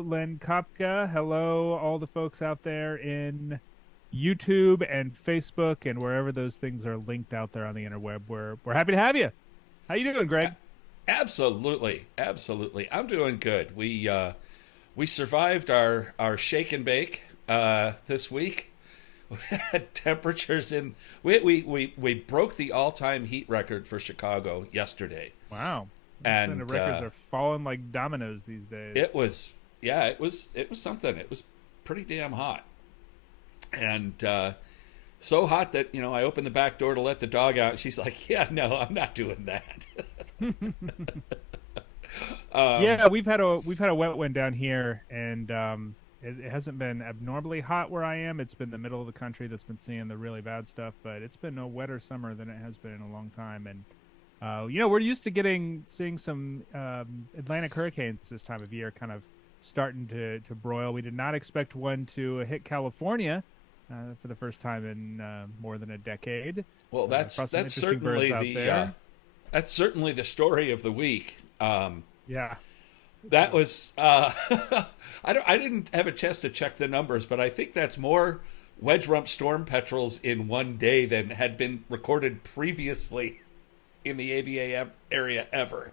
Len Kopka. Hello, all the folks out there in YouTube and Facebook and wherever those things are linked out there on the interweb. We're happy to have you. How you doing, Greg? Absolutely, absolutely. I'm doing good. We survived our shake and bake this week. We had temperatures in we broke the all time heat record for Chicago yesterday, Wow. These kind of and records are falling like dominoes these days. it was yeah it was something. It was pretty damn hot, and so hot that I opened the back door to let the dog out. She's like, "Yeah, no, I'm not doing that." um, Yeah, we've had a wet one down here, and it hasn't been abnormally hot where I am. It's been the middle of the country that's been seeing the really bad stuff, but it's been a wetter summer than it has been in a long time. And we're used to seeing some Atlantic hurricanes this time of year, kind of starting to broil. We did not expect one to hit California for the first time in more than a decade. well, that's Across some that's interesting birds certainly out the there. that's certainly the story of the week. Yeah. That was I didn't have a chance to check the numbers, but I think that's more wedge rump storm petrels in one day than had been recorded previously in the ABA area ever.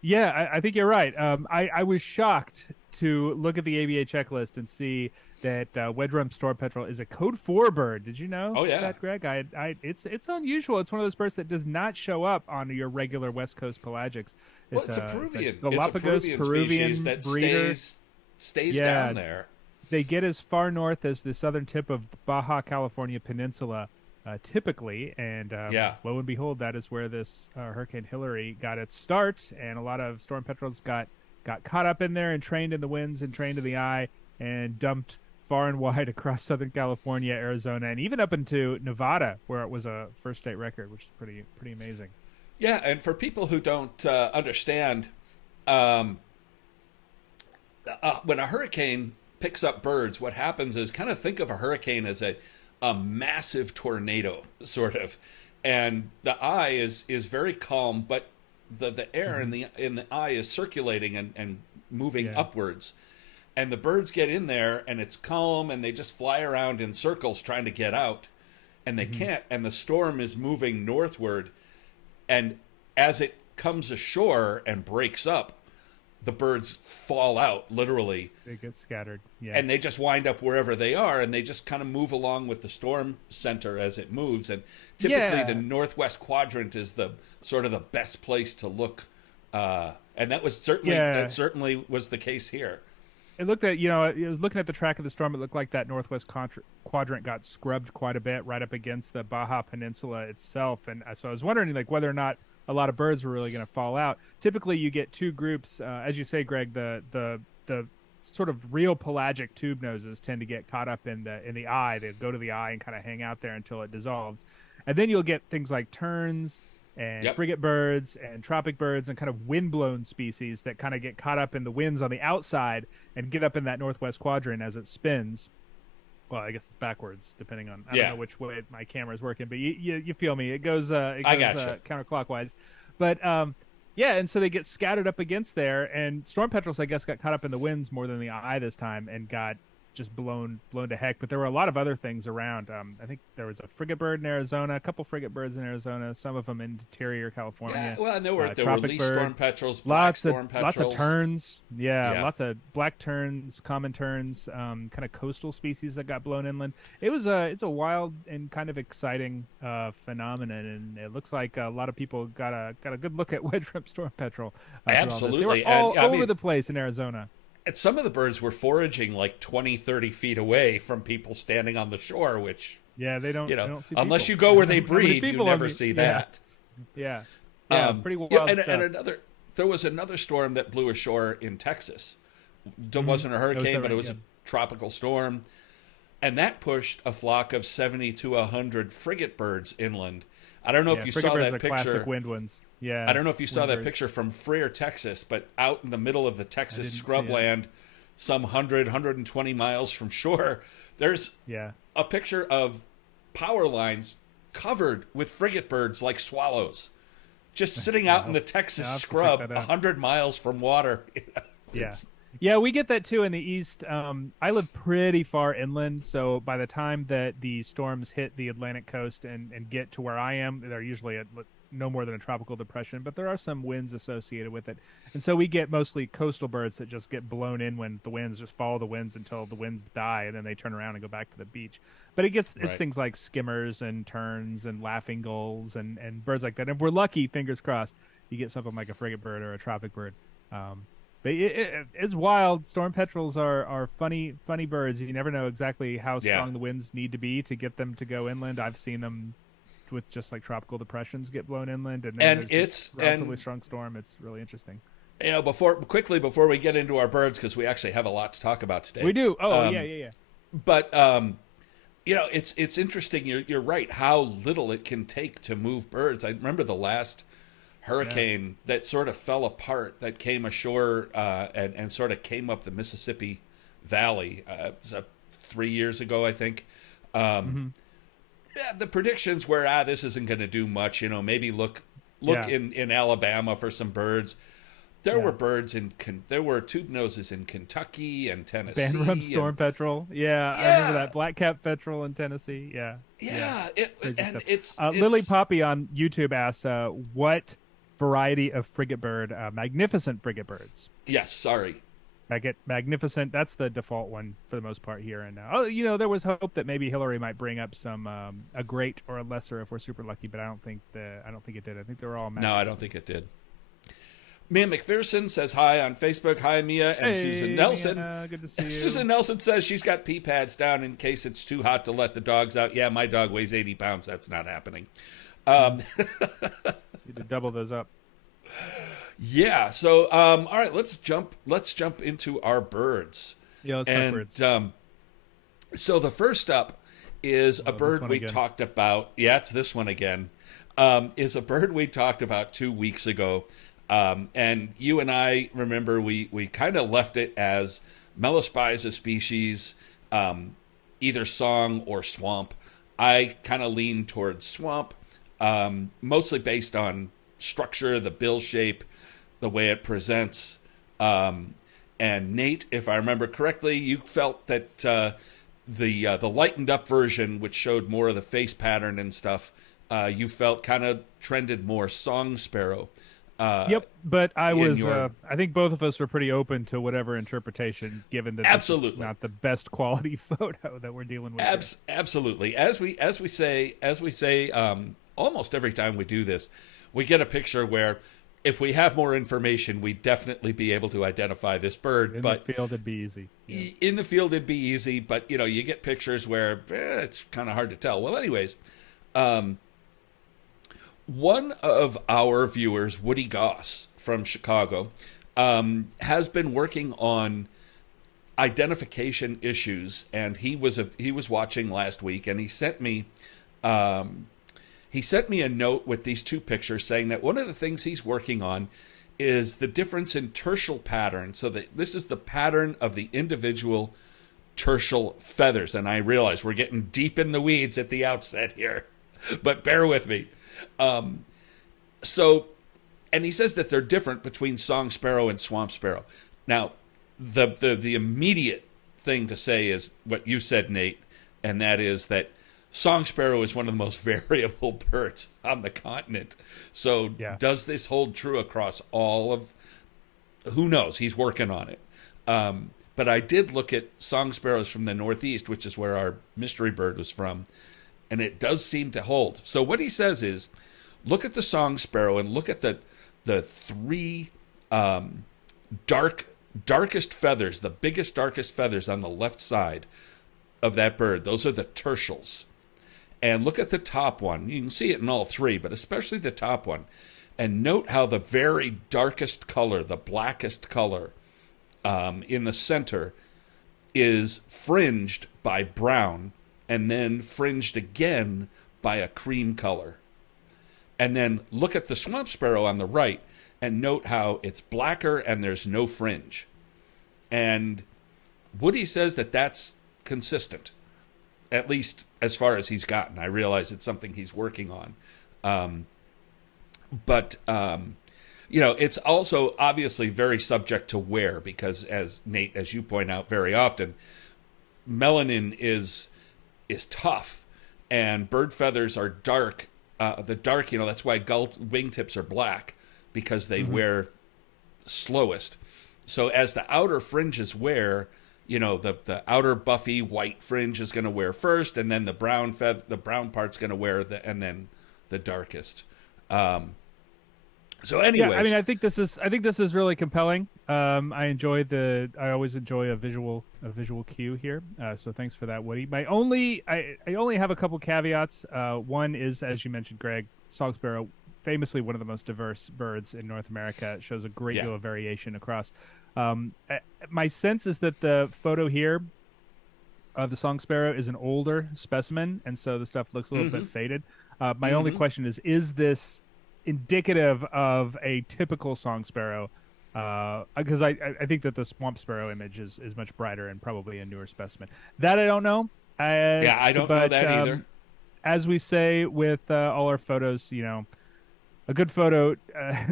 Yeah, I think you're right. I was shocked to look at the ABA checklist and see that wedge rump storm petrel is a code 4 bird. Did you know Oh yeah. that, Greg? It's unusual. It's one of those birds that does not show up on your regular West Coast pelagics. Well, It's a It's a Galapagos Peruvian species that breeder. stays Yeah, down there. they get as far north as the southern tip of the Baja California Peninsula, typically, and Yeah. lo and behold, that is where this Hurricane Hilary got its start, and a lot of storm petrels got caught up in there and trained in the winds and trained in the eye and dumped far and wide across Southern California, Arizona, and even up into Nevada, where it was a first state record, which is pretty amazing. Yeah, and for people who don't understand, um, when a hurricane picks up birds, what happens is kind of think of a hurricane as a massive tornado, sort of, and the eye is very calm, but the air Hmm. in the eye is circulating and moving Yeah. upwards, and the birds get in there and it's calm and they just fly around in circles trying to get out, and they Hmm. can't, and the storm is moving northward, and as it comes ashore and breaks up, the birds fall out literally, They get scattered. Yeah. and they just wind up wherever they are, and they just kind of move along with the storm center as it moves. And typically the Yeah. northwest quadrant is the sort of the best place to look, and Yeah. that certainly was the case here. It looked at, it was looking at the track of the storm. It looked like that northwest quadrant got scrubbed quite a bit right up against the Baja Peninsula itself. And so I was wondering, like, whether or not a lot of birds were really going to fall out. Typically, you get two groups, as you say, Greg. The sort of real pelagic tube noses tend to get caught up in the eye. They go to the eye and kind of hang out there until it dissolves, and then you'll get things like terns and Yep. frigate birds and tropic birds and kind of windblown species that kind of get caught up in the winds on the outside and get up in that northwest quadrant as it spins. Well, I guess it's backwards, depending on I don't Yeah, know which way my camera is working, but you feel me. It I goes gotcha. counterclockwise, but yeah, and so they get scattered up against there, and storm petrels, I guess, got caught up in the winds more than the eye this time, and got just blown to heck. But there were a lot of other things around. I think there was a frigate bird in Arizona, a couple frigate birds in Arizona, some of them in interior Yeah, California. well, and there were Tropic least bird, storm petrels, black lots of storm lots of petrels. terns. Yeah, Yeah. lots of black terns, common terns, kind of coastal species that got blown inland. It's a wild and kind of exciting phenomenon, and it looks like a lot of people got a good look at wedge rump storm petrel through all this. They were Absolutely. And all I over mean, the place in Arizona. and some of the birds were foraging like 20, 30 feet away from people standing on the shore, which, Yeah, they don't see unless people. you go where they How many breed, you people on never the see yeah that. yeah yeah pretty wild And stuff. there was another storm that blew ashore in Texas. It Hmm. wasn't a Oh, is that hurricane, but it right? was Yeah. a tropical storm. And that pushed a flock of 70 to 100 frigate birds inland. I don't know if Yeah, you frigate saw birds that are classic picture. wind ones. Yeah, I don't know if you saw wind that birds. picture from Freer, Texas, but out in the middle of the I Texas didn't see it. scrubland, some 120 miles from shore, there's Yeah. a picture of power lines covered with frigate birds like swallows, just That's sitting out in wild. the Yeah, Texas I'll have to check scrub, that out. 100 miles from water. Yeah. It's Yeah, we get that too in the east. I live pretty far inland, so by the time that the storms hit the Atlantic coast and get to where I am, they're usually at no more than a tropical depression, but there are some winds associated with it. And so we get mostly coastal birds that just get blown in when the winds just follow the winds until the winds die and then they turn around and go back to the beach. But it's Right. things like skimmers and terns and laughing gulls and birds like that. And if we're lucky, fingers crossed, you get something like a frigate bird or a tropic bird. But it's wild. Storm petrels are funny birds. You never know exactly how Yeah. strong the winds need to be to get them to go inland. I've seen them with just like tropical depressions get blown inland, and then And there's this it's relatively and strong storm. It's really interesting. before we get into our birds, because we actually have a lot to talk about We today. do. Oh yeah, Um, yeah, yeah. but it's interesting. You're right. How little it can take to move birds. I remember the last Yeah. hurricane that sort of fell apart, that came ashore and sort of came up the Mississippi Valley. It was 3 years ago, I think. Um, Hmm. yeah, the predictions were, this isn't going to do much. Maybe look Yeah. in Alabama for some birds. There were Yeah. birds there were tube noses in Kentucky and Bandrum Tennessee, storm and petrel. Yeah, I remember yeah, that black cap petrel in Tennessee. Yeah, yeah, yeah. crazy And stuff. Lily it's Poppy on YouTube asks, "What variety of frigate bird? Magnificent frigate birds." yes. Sorry. Magnificent. That's the default one for the most part here and now. Oh, there was hope that maybe Hilary might bring up some a great or a lesser if we're super lucky, but I don't think it did. I think they were all No, I don't think magnificent. it did. Mia McPherson says hi on Facebook. Hi, Mia. And Susan Hey, Nelson. Mia, good to see you. Susan Nelson says she's got pee pads down in case it's too hot to let the dogs out. Yeah, my dog weighs 80 pounds. That's not happening. Um, Need to double those up. yeah. So, all right, let's jump into our birds. Yeah, let's talk And birds. so the first up is a Oh, this bird one we again. talked about. Yeah, it's this one again. Is a bird we talked about 2 weeks ago. And you and I remember we kind of left it as Melospiza species, either song or swamp. I kind of lean towards swamp, mostly based on structure, the bill shape, the way it presents. And Nate, if I remember correctly, you felt that the lightened up version, which showed more of the face pattern and stuff, you felt kind of trended more song sparrow. Yep, but In your I think both of us were pretty open to whatever interpretation, given that this is absolutely, not the best quality photo that we're dealing with here. absolutely, as we say, almost every time we do this, we get a picture where, if we have more information, we'd definitely be able to identify this bird. In the But field, it'd be easy. Yeah. in the field, it'd be easy. But you get pictures where it's kind of hard to tell. Well, anyways, one of our viewers, Woody Goss from Chicago, has been working on identification issues, and he was watching last week, and he sent me a note with these two pictures saying that one of the things he's working on is the difference in tertial pattern. So that this is the pattern of the individual tertial feathers, and I realize we're getting deep in the weeds at the outset here, but bear with me. So, and he says that they're different between song sparrow and swamp sparrow. Now, the immediate thing to say is what you said, Nate, and that is that song sparrow is one of the most variable birds on the continent. So, Yeah. does this hold true across all of? Who knows? He's working on it. But I did look at song sparrows from the Northeast, which is where our mystery bird was from, and it does seem to hold. So what he says is, look at the song sparrow and look at the three darkest feathers, the biggest darkest feathers on the left side of that bird. Those are the tertials. And look at the top one. You can see it in all three, but especially the top one. And note how the very darkest color, the blackest color, in the center is fringed by brown and then fringed again by a cream color. And then look at the swamp sparrow on the right and note how it's blacker and there's no fringe. And Woody says that that's consistent, at least as far as he's gotten. I realize it's something he's working on. But it's also obviously very subject to wear because, as Nate, as you point out very often, melanin is tough, and bird feathers are dark. The dark, that's why gull wingtips are black because they wear slowest. So as the outer fringes wear, the outer buffy white fringe is going to wear first, and then the brown part's going to wear and then the darkest. So anyways, yeah, I mean, I think this is really compelling. I always enjoy a visual cue here. So thanks for that, Woody. I only have a couple caveats. One is, as you mentioned, Greg, song sparrow, famously one of the most diverse birds in North America. It shows a great deal of variation across. My sense is that the photo here of the song sparrow is an older specimen, and so the stuff looks a little bit faded. My only question is this indicative of a typical song sparrow? Because I think that the swamp sparrow image is much brighter and probably a newer specimen. That I don't know. I don't know that either. As we say with all our photos, a good photo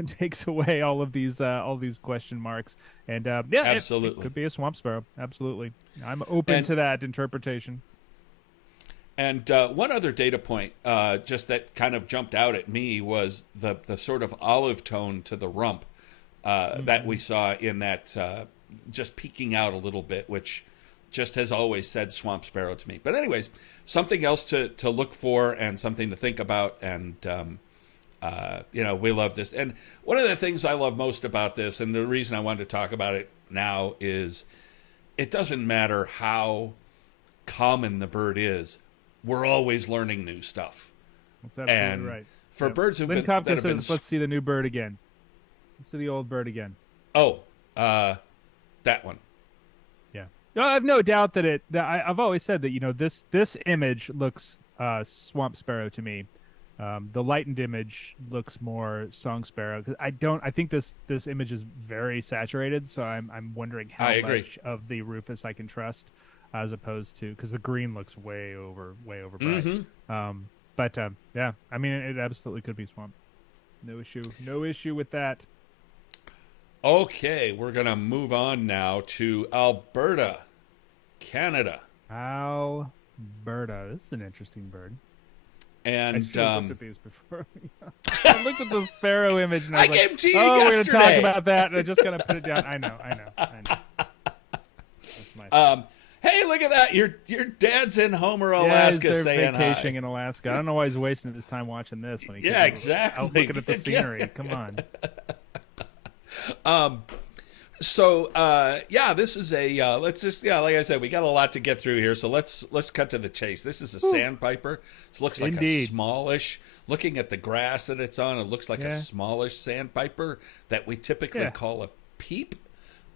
takes away all these question marks. And absolutely, it could be a swamp sparrow. Absolutely, I'm open to that interpretation. And one other data point, just that kind of jumped out at me, was the sort of olive tone to the rump that we saw in that, just peeking out a little bit, which just has always said swamp sparrow to me. But anyways, something else to look for and something to think about. And, we love this. And one of the things I love most about this, and the reason I wanted to talk about it now, is it doesn't matter how common the bird is. We're always learning new stuff. That's absolutely right. For birds who've Lynn Kopka says, let's see the new bird again. Let's see the old bird again. Oh, that one. Yeah. I have no doubt that I've always said that, this image looks swamp sparrow to me. The lightened image looks more song sparrow. I think this image is very saturated, so I'm wondering how much of the rufous I can trust, as opposed to, because the green looks way over bright. Yeah, I mean, it absolutely could be swamp. No issue with that. Okay, we're gonna move on now to Alberta, Canada. Alberta, this is an interesting bird. And I should have looked at these before. I looked at the sparrow image, and I was gave like, to you we're going to talk yesterday. about that, and I just got to put it down. I know. That's my hey, look at that! Your dad's in Homer, Alaska, Alaska, saying vacationing hi. in Alaska. I don't know why he's wasting his time watching this when he exactly out looking at the scenery. Come on. So this is a let's just like I said, we got a lot to get through here, so let's cut to the chase. This is a sandpiper. It looks like a smallish. Looking at the grass that it's on, it looks like a smallish sandpiper that we typically call a peep.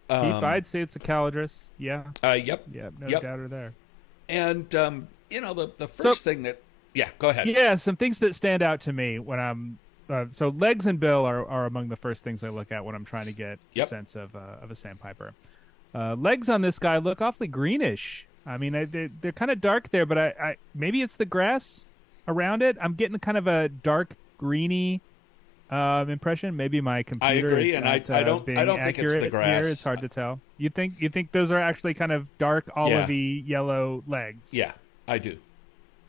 I'd say it's a calidrus. Yeah. Yep. Yeah. No doubter there. And the first thing that go ahead. Yeah, some things that stand out to me when I'm. So legs and bill are among the first things I look at when I'm trying to get a sense of a sandpiper. Legs on this guy look awfully greenish. I mean, they're kind of dark there, but I maybe it's the grass around it. I'm getting kind of a dark greeny impression. Maybe my computer. I agree, is and not, I don't think it's the grass. Here. It's hard to tell. You think those are actually kind of dark olivey yellow legs? Yeah, I do.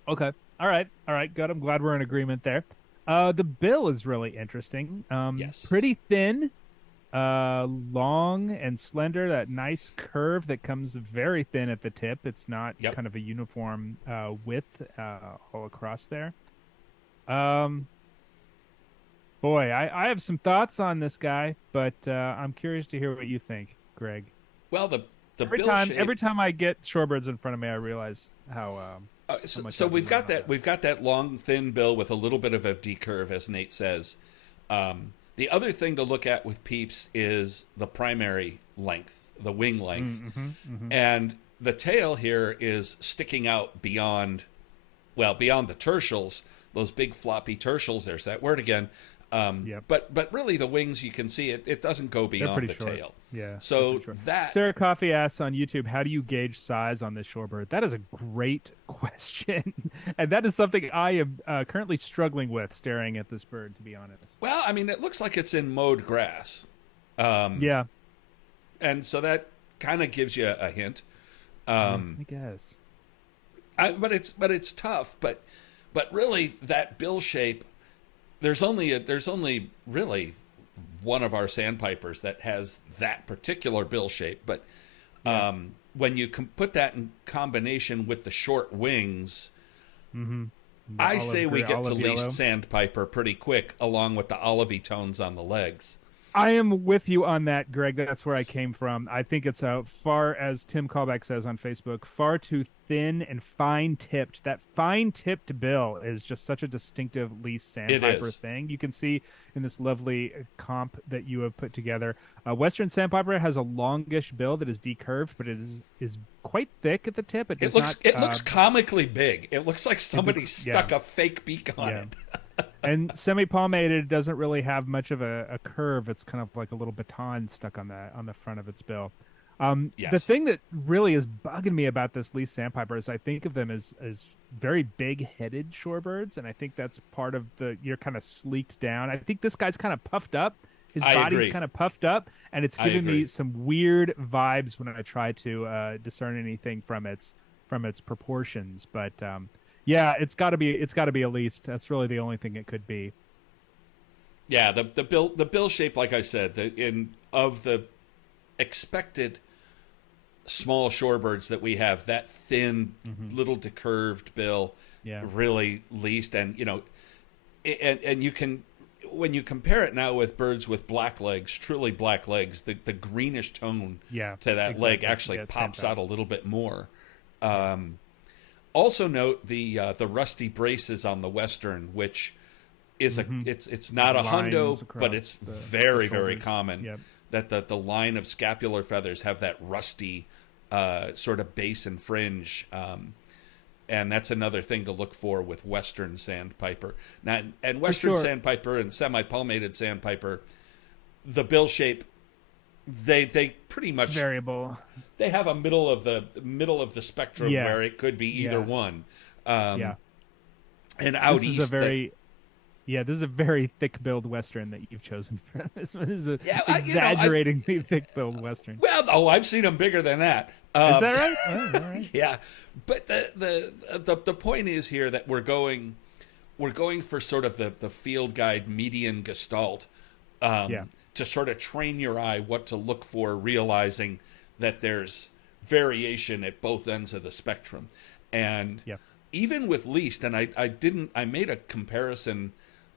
Okay. All right. Good. I'm glad we're in agreement there. The bill is really interesting. Yes. Pretty thin, long and slender. That nice curve that comes very thin at the tip. It's not kind of a uniform width all across there. Boy, I have some thoughts on this guy, but I'm curious to hear what you think, Greg. Well, the every time I get shorebirds in front of me, I realize how. So we've got that long thin bill with a little bit of a decurve, as Nate says. The other thing to look at with peeps is the primary length, the wing length, and the tail here is sticking out beyond the tertials, those big floppy tertials. There's that word again. Yep. But really, the wings, you can see it doesn't go They're beyond pretty the short. tail. Yeah. So that Sarah Coffey asks on YouTube, how do you gauge size on this shorebird? That is a great question. And that is something I am currently struggling with staring at this bird, to be honest. well, I mean, it looks like it's in mowed grass, Yeah. and so that kind of gives you a hint. I guess. But it's tough. But really, that bill shape. There's only really one of our sandpipers that has that particular bill shape. But when you put that in combination with the short wings, I say we get to least sandpiper pretty quick, along with the olivey tones on the legs. I am with you on that, Greg. That's where I came from. I think it's far, as Tim Callback says on Facebook, far too thin and fine-tipped. That fine-tipped bill is just such a distinctive least sandpiper thing. You can see in this lovely comp that you have put together. Western sandpiper has a longish bill that is decurved, but it is quite thick at the tip. It looks comically big. It looks like somebody stuck a fake beak on it. And semi-palmated doesn't really have much of a curve. It's kind of like a little baton stuck on the front of its bill. The thing that really is bugging me about this least sandpiper is I think of them as very big-headed shorebirds, and I think that's part of you're kind of sleeked down. I think this guy's kind of puffed up. His body's kind of puffed up, and it's giving me some weird vibes when I try to discern anything from its proportions. But yeah, it's got to be at least. That's really the only thing it could be. Yeah, the bill shape, like I said, of the expected small shorebirds that we have, that thin, little decurved bill, really least. And and you can, when you compare it now with birds with black legs, truly black legs, the greenish tone to that leg actually pops out a little bit more. Also note the rusty braces on the Western, which is it's not a hundo, but it's very, very common that the line of scapular feathers have that rusty sort of base and fringe, and that's another thing to look for with Western sandpiper. Now, and Western sandpiper and semi-palmated sandpiper, the bill shape, they pretty much it's variable. They have a middle of the spectrum where it could be either one. And out this east, this is a very thick-billed Western that you've chosen for this one. Is exaggeratingly thick-billed Western. Well, I've seen them bigger than that. Is that right? Oh, all right. Yeah, but the point is here that we're going for sort of the field guide median gestalt. To sort of train your eye what to look for, realizing that there's variation at both ends of the spectrum. And even with least, and I made a comparison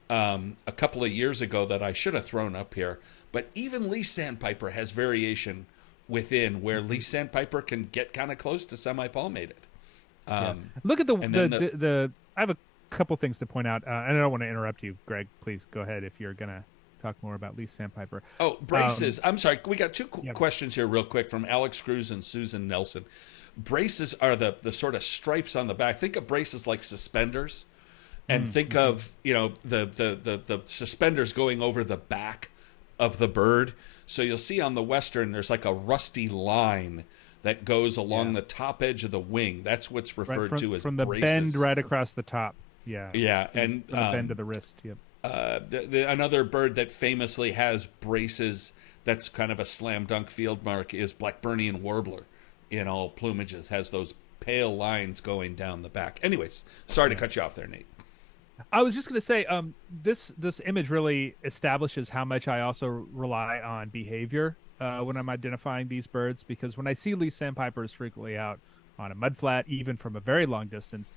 a couple of years ago that I should have thrown up here, but even least sandpiper has variation within where least sandpiper can get kind of close to semi-palmated. Look at the I have a couple things to point out, and I don't want to interrupt you, Greg. Please go ahead if you're going to talk more about least sandpiper. Oh, braces. I'm sorry. We got two questions here real quick from Alex Cruz and Susan Nelson. Braces are the sort of stripes on the back. Think of braces like suspenders, and think of the suspenders going over the back of the bird. So you'll see on the Western there's like a rusty line that goes along the top edge of the wing. That's what's referred to as from the braces. bend right across the top. Yeah, and from the bend of the wrist. Yep. Another bird that famously has braces that's kind of a slam dunk field mark is Blackburnian warbler. In all plumages, has those pale lines going down the back. Anyways, sorry to cut you off there, Nate. I was just going to say, this image really establishes how much I also rely on behavior when I'm identifying these birds, because when I see least sandpipers frequently out on a mudflat, even from a very long distance,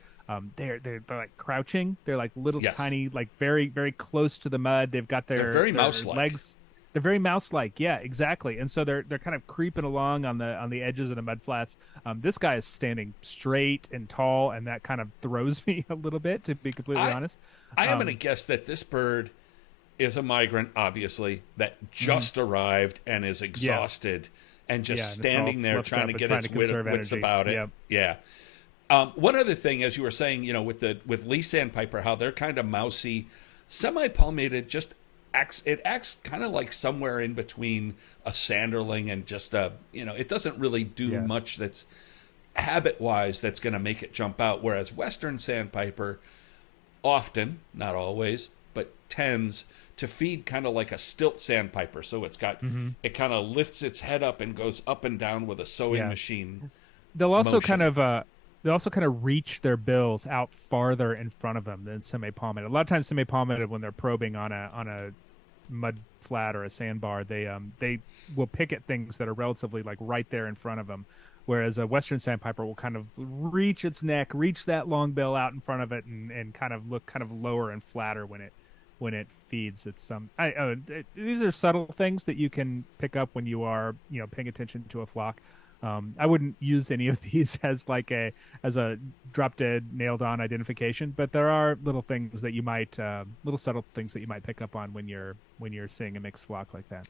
they're like crouching. They're like little tiny, like very, very close to the mud. They've got their mouse-like legs. They're very mouse-like, yeah, exactly. And so they're kind of creeping along on the edges of the mudflats. This guy is standing straight and tall, and that kind of throws me a little bit, to be completely honest. I am going to guess that this bird is a migrant, obviously, that just arrived and is exhausted and just standing there trying to get its wits about it. Yeah. One other thing, as you were saying, with least sandpiper, how they're kind of mousy, semi-palmated just acts kind of like somewhere in between a sanderling and just a, it doesn't really do Yeah. much that's habit wise that's going to make it jump out. Whereas Western sandpiper often, not always, but tends to feed kind of like a stilt sandpiper. So it kind of lifts its head up and goes up and down with a sewing Yeah. machine They'll also motion. kind of reach their bills out farther in front of them than semi-palmated. A lot of times semi-palmated, when they're probing on a mud flat or a sandbar, they will pick at things that are relatively like right there in front of them. Whereas a Western sandpiper will kind of reach its neck, reach that long bill out in front of it, and kind of look kind of lower and flatter when it feeds. It's these are subtle things that you can pick up when you are paying attention to a flock. I wouldn't use any of these as a drop dead nailed on identification, but there are little things that you might little subtle things that you might pick up on when you're seeing a mixed flock like that.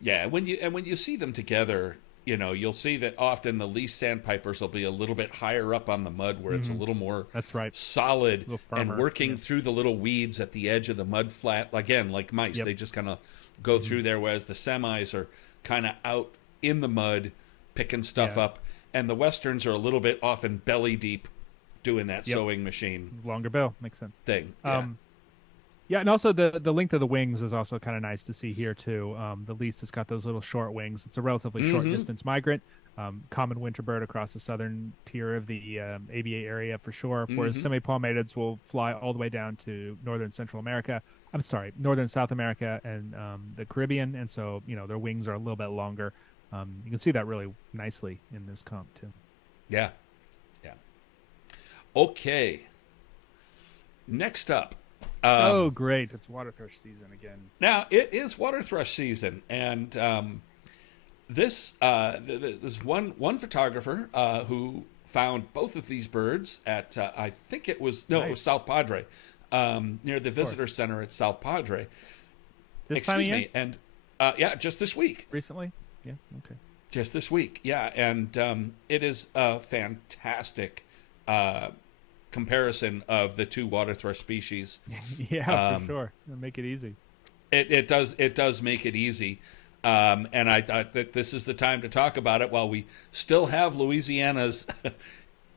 Yeah, when you see them together, you'll see that often the least sandpipers will be a little bit higher up on the mud where it's a little more That's right. solid A little and firmer. working Yeah. through the little weeds at the edge of the mud flat. Again, like mice, Yep. they just kind of go through there, whereas the semis are kind of out in the mud picking stuff Yeah. up, and the westerns are a little bit often belly deep doing that Yep. sewing machine Longer bill makes sense. thing. Yeah. Yeah, and also the length of the wings is also kind of nice to see here too. The least has got those little short wings. It's a relatively short distance migrant, common winter bird across the southern tier of the ABA area for sure. Whereas semi-palmateds will fly all the way down to northern Central America. I'm sorry, northern South America and the Caribbean, and so their wings are a little bit longer. You can see that really nicely in this comp too. Yeah. Yeah. Okay. Next up. Oh, great! It's water thrush season again. Now it is water thrush season, and this one photographer who found both of these birds at I think it was it was South Padre, near the visitor center at South Padre. This time of year? And yeah, just this week. Recently? Yeah. Okay. Just this week, yeah, and it is a fantastic comparison of the two water thrush species. Yeah, for sure. It'll make it easy. It does make it easy, and I thought that this is the time to talk about it while we still have Louisiana's.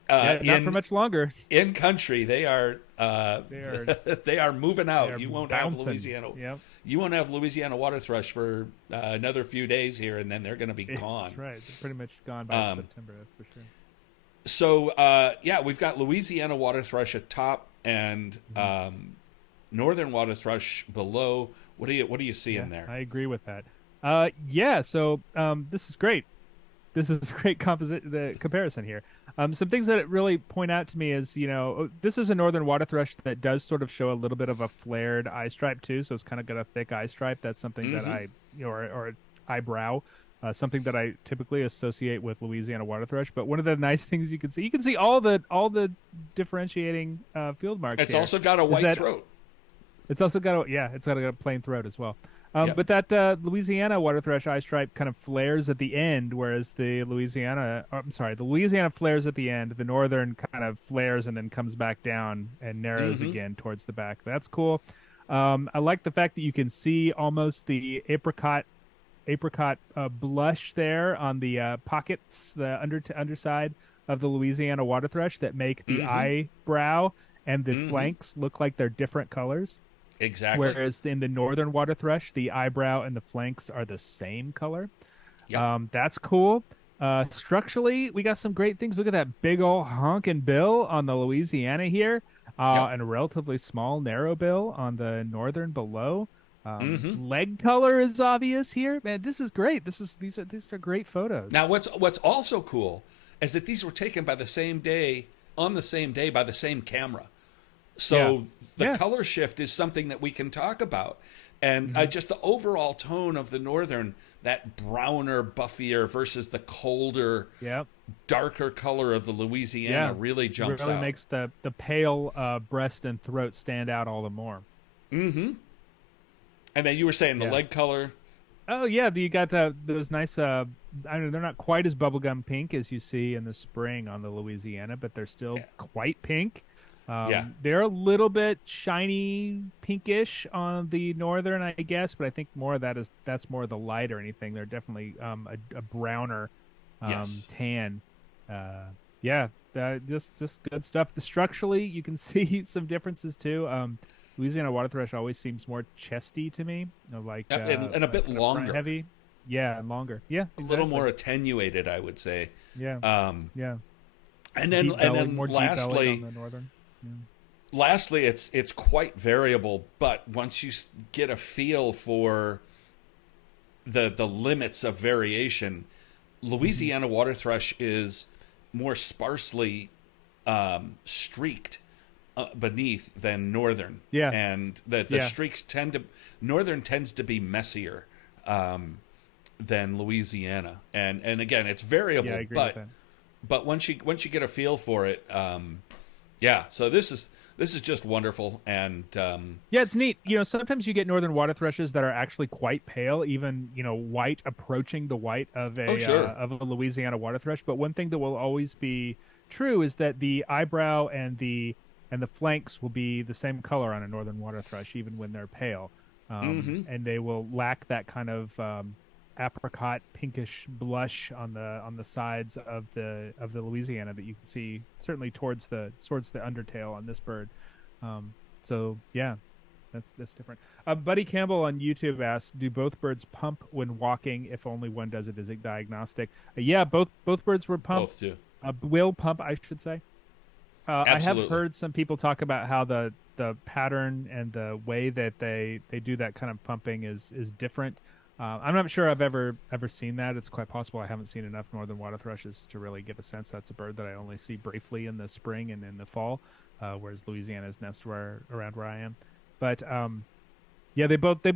Not for much longer. In country, they are they are moving out. You won't have bouncing. Louisiana. Yep. You won't have Louisiana water thrush for another few days here, and then they're going to be gone. That's right. They're pretty much gone by September. That's for sure. So yeah, we've got Louisiana water thrush at top and northern water thrush below. What do you see in there? I agree with that. Yeah. So this is great. This is a great the comparison here. Some things that really point out to me is, this is a northern water thrush that does sort of show a little bit of a flared eye stripe too. So it's kind of got a thick eye stripe. That's something that I, or eyebrow, something that I typically associate with Louisiana water thrush. But one of the nice things you can see all the differentiating field marks. It's here. also got a white throat. It's also got it's got a plain throat as well. But that Louisiana water thrush eye stripe kind of flares at the end, whereas the Louisiana flares at the end. The northern kind of flares and then comes back down and narrows again towards the back. That's cool. I like the fact that you can see almost the apricot blush there on the pockets, the underside of the Louisiana water thrush that make the eyebrow and the flanks look like they're different colors. Exactly. Whereas in the northern water thrush, the eyebrow and the flanks are the same color. Yep. That's cool. Structurally, we got some great things. Look at that big old honking bill on the Louisiana here, and a relatively small narrow bill on the northern below. Leg color is obvious here. Man, this is great. These are great photos. Now, what's also cool is that these were taken by the same day by the same camera. So the color shift is something that we can talk about. And just the overall tone of the northern, that browner, buffier versus the colder, darker color of the Louisiana really jumps out. Really makes the pale breast and throat stand out all the more. And then you were saying the leg color. Oh, yeah. You got those nice, I don't know, they're not quite as bubblegum pink as you see in the spring on the Louisiana, but they're still quite pink. Yeah. They're a little bit shiny pinkish on the northern, I guess, but I think more of that's more of the light or anything. They're definitely a browner Yes. tan. Yeah, just good stuff. The structurally, you can see some differences too. Louisiana water thrush always seems more chesty to me, And a bit kind of front longer, heavy. Yeah, and longer. Yeah, a little exactly. more attenuated, I would say. Yeah, Um, yeah. and Deep belly, then more deep bellied on the northern. Yeah. lastly, it's quite variable. But once you get a feel for the limits of variation, Hmm. Louisiana water thrush is more sparsely streaked beneath than northern, Yeah, and the yeah, streaks tend to northern tends to be messier than Louisiana, and again it's yeah. I variable, agree with that. but once you get a feel for it, yeah. So this is just wonderful, and Yeah, it's neat. Sometimes you get northern water thrushes that are actually quite pale, even white, approaching the white oh sure, of a Louisiana water thrush. But one thing that will always be true is that the eyebrow and the flanks will be the same color on a northern water thrush, even when they're pale, mm-hmm. and they will lack that kind of apricot pinkish blush on the sides of the Louisiana that you can see certainly towards the undertail on this bird. So yeah, that's different. Buddy Campbell on YouTube asked, "Do both birds pump when walking? If only one does it, is it diagnostic?" Yeah, both birds were pump. Both do, Will pump, I should say. I have absolutely. heard some people talk about how the pattern and the way that they do that kind of pumping is different. I'm not sure I've ever seen that. It's quite possible I haven't seen enough northern water thrushes to really get a sense. That's a bird that I only see briefly in the spring and in the fall, whereas Louisiana's nest around where I am. But yeah, they both do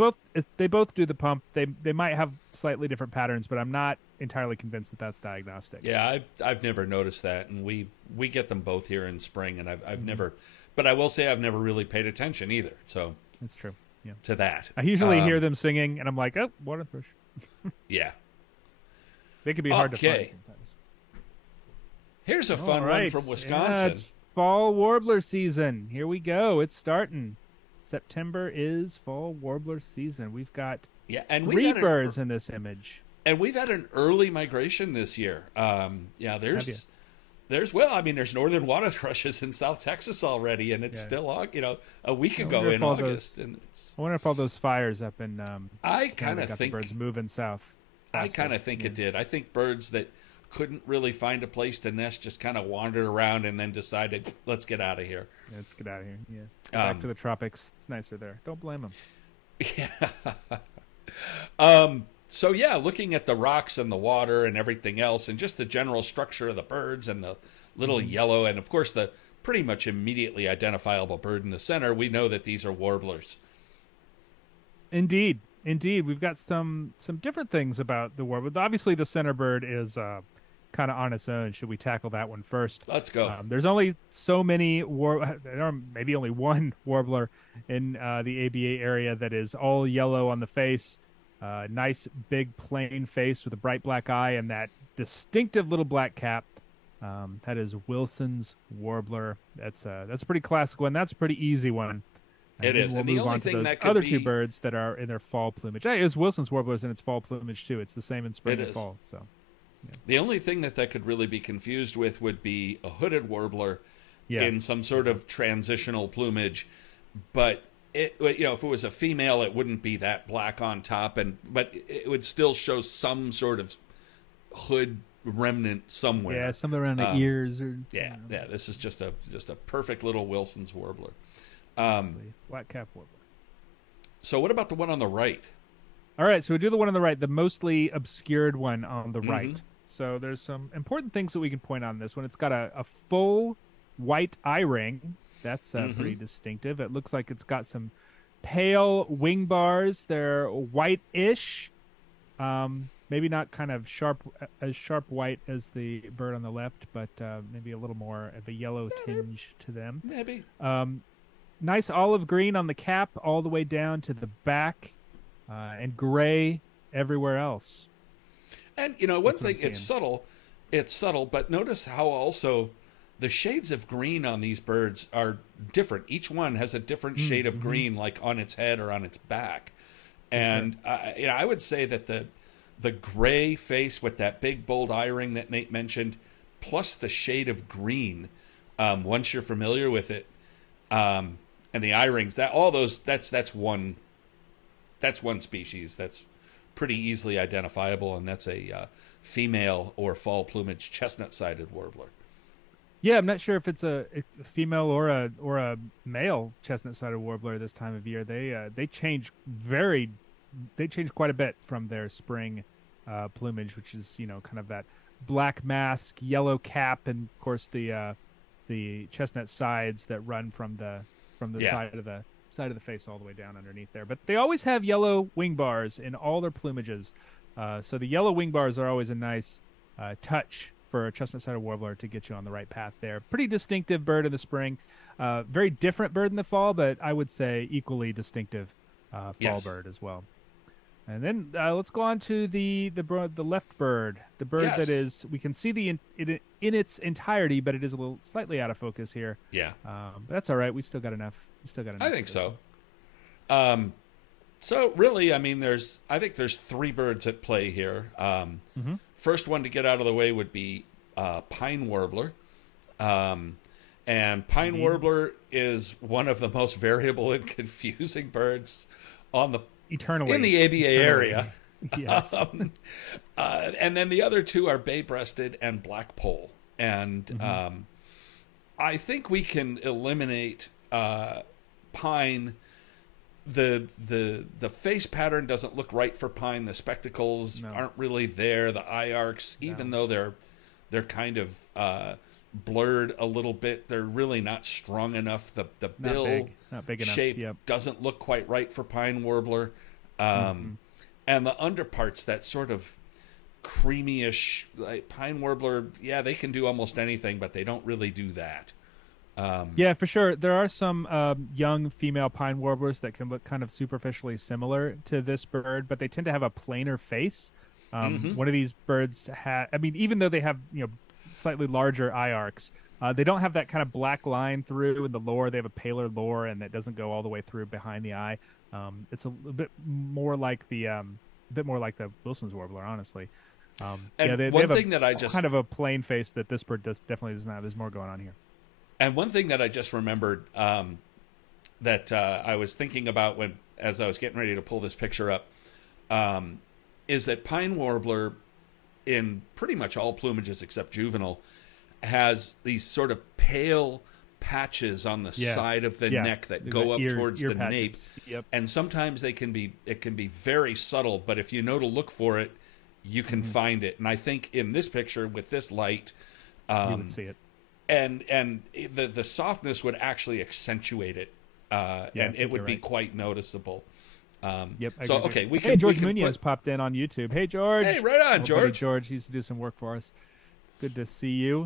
the pump. They might have slightly different patterns, but I'm not entirely convinced that that's diagnostic. Yeah, I've never noticed that, and we get them both here in spring, and I've Hmm. never, but I will say I've never really paid attention either. So That's true. Yeah, to that, I usually hear um, them singing, and I'm like, oh, water thrush. yeah. They can be hard to find Okay, sometimes. here's a All fun one right. from Yeah, Wisconsin. it's fall warbler season. Here we go. It's starting. September is fall warbler season. We've got Yeah, three birds in this image. and we've had an early migration this year. Yeah, Have you? there's well, I mean, there's northern water thrushes in South Texas already, and it's Yeah. still a week I ago wonder if in all those August, and it's I wonder if all those fires up in I kind Canada of got the birds think moving south I kind faster. of think Yeah. it did. I think birds that couldn't really find a place to nest just kind of wandered around and then decided, let's get out of here. Yeah, let's get out of here. Yeah. Go back to Um, the tropics. It's nicer there. Don't blame them. yeah. So yeah, looking at the rocks and the water and everything else, and just the general structure of the birds and the little Hmm. yellow, and of course the pretty much immediately identifiable bird in the center, we know that these are warblers. Indeed, indeed, we've got some different things about the warbler. Obviously, the center bird is kind of on its own. Should we tackle that one first? Let's go. There's only so many or maybe only one warbler in the ABA area that is all yellow on the face. Nice big plain face with a bright black eye and that distinctive little black cap. That is Wilson's warbler. That's a pretty classic one. That's a pretty easy one. It And then is, we'll and the move only on to thing those that could other two be birds that are in their fall plumage. Hey, it's Wilson's warblers in its fall plumage too. It's the same in it spring and is fall. So the only thing that could really be confused with would be a hooded warbler yeah, in some sort of transitional plumage, but if it was a female, it wouldn't be that black on top, but it would still show some sort of hood remnant yeah, somewhere. something around the Um, ears or yeah, yeah. This is just a perfect little Wilson's warbler. exactly black cap warbler. So what about the one on the right? All right, so we do the one on the right, the mostly obscured one on the Mm-hmm. right. So there's some important things that we can point out on this one. It's got a full white eye ring. That's Mm-hmm. pretty distinctive. It looks like it's got some pale wing bars. They're white-ish. Maybe not kind of sharp white as the bird on the left, but maybe a little more of a yellow tinge to them. Maybe. Um, Nice olive green on the cap all the way down to the back, and gray everywhere else. And one That's what I'm thing, seeing. it's subtle, but notice how also the shades of green on these birds are different. Each one has a different shade of green, like on its head or on its back. And I would say that the gray face with that big bold eye ring that Nate mentioned, plus the shade of green, once you're familiar with it, and the eye rings, that's one species that's pretty easily identifiable, and that's a female or fall plumage chestnut-sided warbler. Yeah, I'm not sure if it's a female or a male chestnut-sided warbler this time of year. They change quite a bit from their spring plumage, which is kind of that black mask, yellow cap, and of course the chestnut sides that run from the side of the face all the way down underneath there. But they always have yellow wing bars in all their plumages. So the yellow wing bars are always a nice touch for a chestnut-sided warbler to get you on the right path there. Pretty distinctive bird in the spring. Very different bird in the fall, but I would say equally distinctive fall bird as well. And then let's go on to the left bird, the bird that is, we can see in its entirety, but it is a little slightly out of focus here. Yeah, but that's all right. We still got enough. I think so. So really, I mean, I think there's three birds at play here. First one to get out of the way would be pine warbler. And pine warbler is one of the most variable and confusing birds on the eternally in the ABA area. Yes. And then the other two are bay-breasted and black-poll. And I think we can eliminate pine. The face pattern doesn't look right for pine. The spectacles aren't really there. The eye arcs, even though they're kind of blurred a little bit, they're really not strong enough. The bill not big enough. shape doesn't look quite right for pine warbler. And the underparts, that sort of creamyish, like pine warbler, they can do almost anything, but they don't really do that. Yeah, for sure. There are some young female pine warblers that can look kind of superficially similar to this bird, but they tend to have a plainer face. One of these birds even though they have slightly larger eye arcs, they don't have that kind of black line through in the lower. They have a paler lower, and that doesn't go all the way through behind the eye. It's a bit more like the Wilson's warbler, honestly. They have kind of a plain face that this bird definitely does not have. There's more going on here. And one thing that I just remembered that I was thinking about as I was getting ready to pull this picture up is that pine warbler, in pretty much all plumages except juvenile, has these sort of pale patches on the side of the neck that go up towards the nape. Yep. And sometimes it can be very subtle, but if you know to look for it, you can find it. And I think in this picture with this light, you would see it. And the softness would actually accentuate it, and it would be quite noticeable. So okay, George Munoz popped in on YouTube. Hey George. Hey, right on, George. George, he used to do some work for us. Good to see you.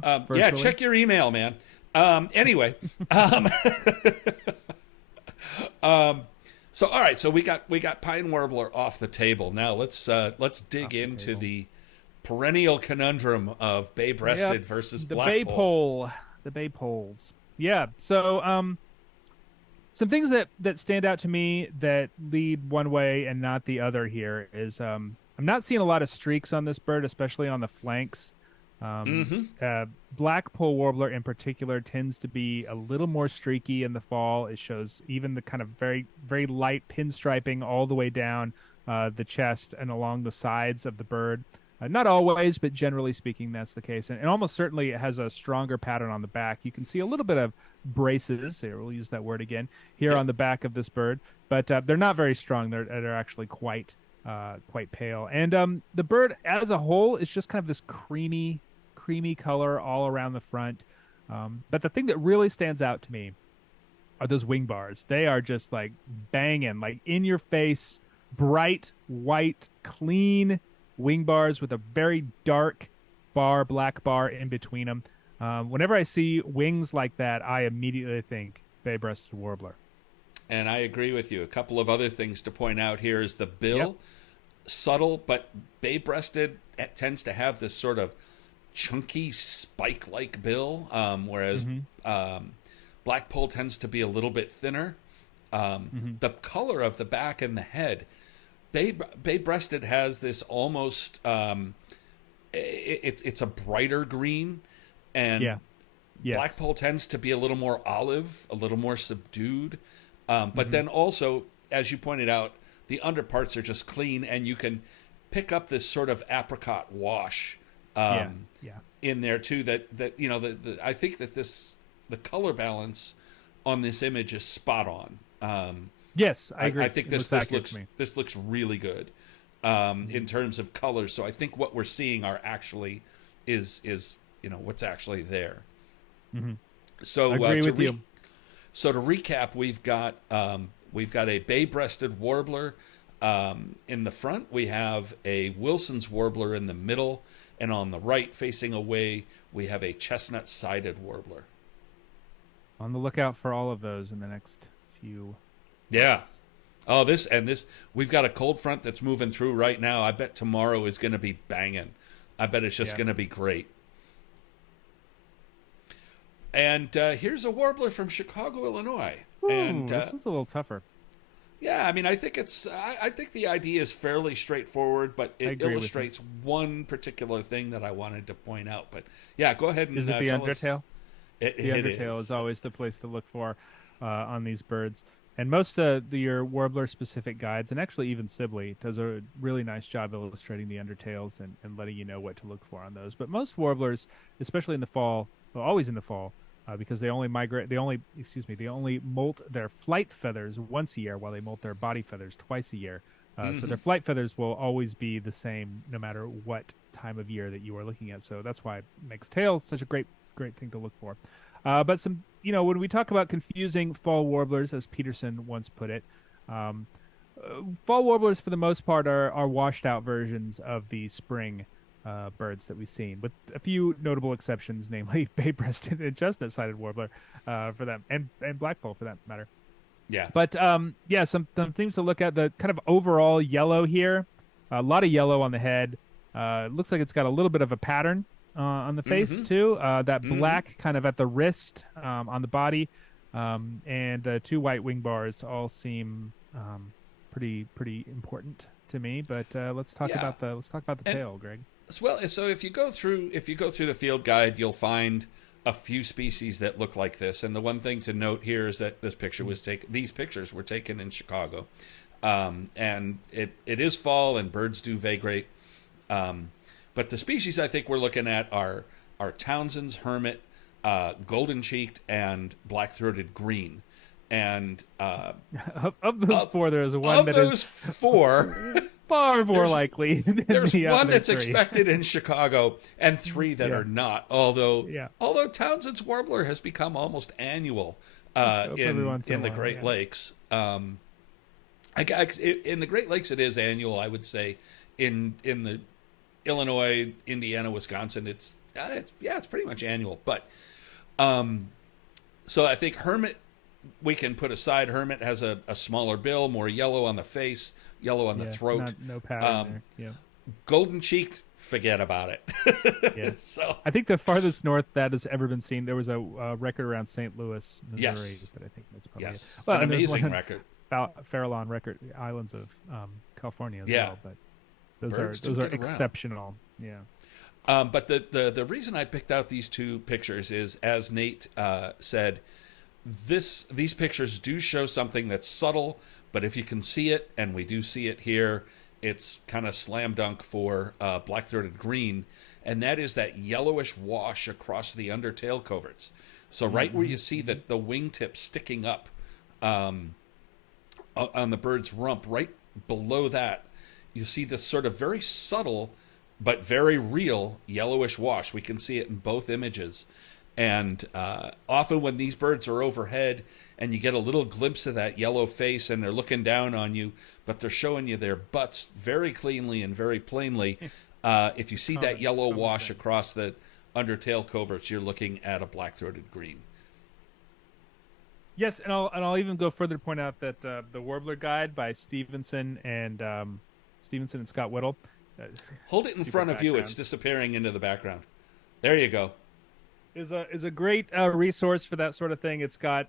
Check your email, man. Anyway, so all right, so we got pine warbler off the table. Now let's dig into the perennial conundrum of bay-breasted versus the black-poll. The bay polls. Yeah. So some things that stand out to me that lead one way and not the other here is I'm not seeing a lot of streaks on this bird, especially on the flanks. Black-poll warbler in particular tends to be a little more streaky in the fall. It shows even the kind of very, very light pinstriping all the way down the chest and along the sides of the bird. Not always, but generally speaking, that's the case. And almost certainly it has a stronger pattern on the back. You can see a little bit of braces, here, we'll use that word again, here on the back of this bird. But they're not very strong. They're actually quite pale. And the bird as a whole is just kind of this creamy color all around the front. But the thing that really stands out to me are those wing bars. They are just like banging, like in your face, bright, white, clean wing bars with a very dark black bar in between them. Whenever I see wings like that, I immediately think bay-breasted warbler. And I agree with you. A couple of other things to point out here is the bill, subtle, but bay-breasted tends to have this sort of chunky spike-like bill, whereas Mm-hmm. blackpoll tends to be a little bit thinner. Mm-hmm. The color of the back and the head, bay-breasted has this almost it's a brighter green, and Yeah. Yes. blackpoll tends to be a little more olive, a little more subdued. But Mm-hmm. then also, as you pointed out, the underparts are just clean, and you can pick up this sort of apricot wash Yeah. Yeah. in there too. That I think that the color balance on this image is spot on. Yes, I agree. I think It this accurate to me. this looks really good in terms of colors. So I think what we're seeing are actually is what's actually there. Mm-hmm. So Agree with you. So to recap, we've got a bay-breasted warbler in the front. We have a Wilson's warbler in the middle, and on the right, facing away, we have a chestnut-sided warbler. On the lookout for all of those in the next few. Yeah. Oh, this we've got a cold front that's moving through right now. I bet tomorrow is going to be banging. I bet it's just going to be great. And here's a warbler from Chicago, Illinois. Ooh, And this one's a little tougher. yeah, I mean, I think I think the idea is fairly straightforward, but it illustrates one particular thing that I wanted to point out. But yeah, go ahead and Is it the tell us. undertail? It The undertail is always the place to look for on these birds. And most of your warbler-specific guides, and actually even Sibley, does a really nice job illustrating the undertails and letting you know what to look for on those. But most warblers, especially in the fall, well, always in the fall, because they only molt their flight feathers once a year, while they molt their body feathers twice a year. So their flight feathers will always be the same no matter what time of year that you are looking at. So that's why it makes tail such a great thing to look for. But some, when we talk about confusing fall warblers, as Peterson once put it, fall warblers for the most part are washed out versions of the spring birds that we've seen, with a few notable exceptions, namely bay-breasted and chestnut-sided warbler for them, and blackpoll for that matter. Yeah. But some things to look at. The kind of overall yellow here, a lot of yellow on the head. It looks like it's got a little bit of a pattern on the face too. That black kind of at the wrist, on the body, and the two white wing bars all seem pretty important to me. But let's talk about the tail, Greg. Well, so if you go through the field guide, you'll find a few species that look like this. And the one thing to note here is that these pictures were taken in Chicago, and it is fall and birds do vagrate. But the species I think we're looking at are Townsend's hermit, golden cheeked, and black-throated green. And of those four, there is one that is four. Far more likely than there's the one other that's three. Expected in Chicago, and three that are not. Although Townsend's warbler has become almost annual in the Great Lakes. In the Great Lakes, it is annual. I would say in the Illinois, Indiana, Wisconsin, it's pretty much annual. But so I think hermit we can put aside. Hermit has a smaller bill, more yellow on the face, yellow on the throat. No pattern there. Yeah. Golden cheeked, forget about it. Yeah. So I think the farthest north that has ever been seen, there was a record around St. Louis, Missouri. Yes. But I think that's probably yes, well, an amazing record. Farallon record, islands of California as Yeah. well. But those Birds are get exceptional. Yeah. But the reason I picked out these two pictures is, as Nate said, these pictures do show something that's subtle, but if you can see it, and we do see it here, it's kind of slam dunk for black-throated green, and that is that yellowish wash across the undertail coverts. So right where you see the wingtip sticking up on the bird's rump, right below that, you see this sort of very subtle but very real yellowish wash. We can see it in both images. And often when these birds are overhead and you get a little glimpse of that yellow face and they're looking down on you, but they're showing you their butts very cleanly and very plainly, if you see that yellow wash across the undertail coverts, you're looking at a black-throated green. Yes, and I'll even go further to point out that the Warbler Guide by Stevenson and Scott Whittle. Hold it in front of you. It's disappearing into the background. There you go. Is a great resource for that sort of thing. It's got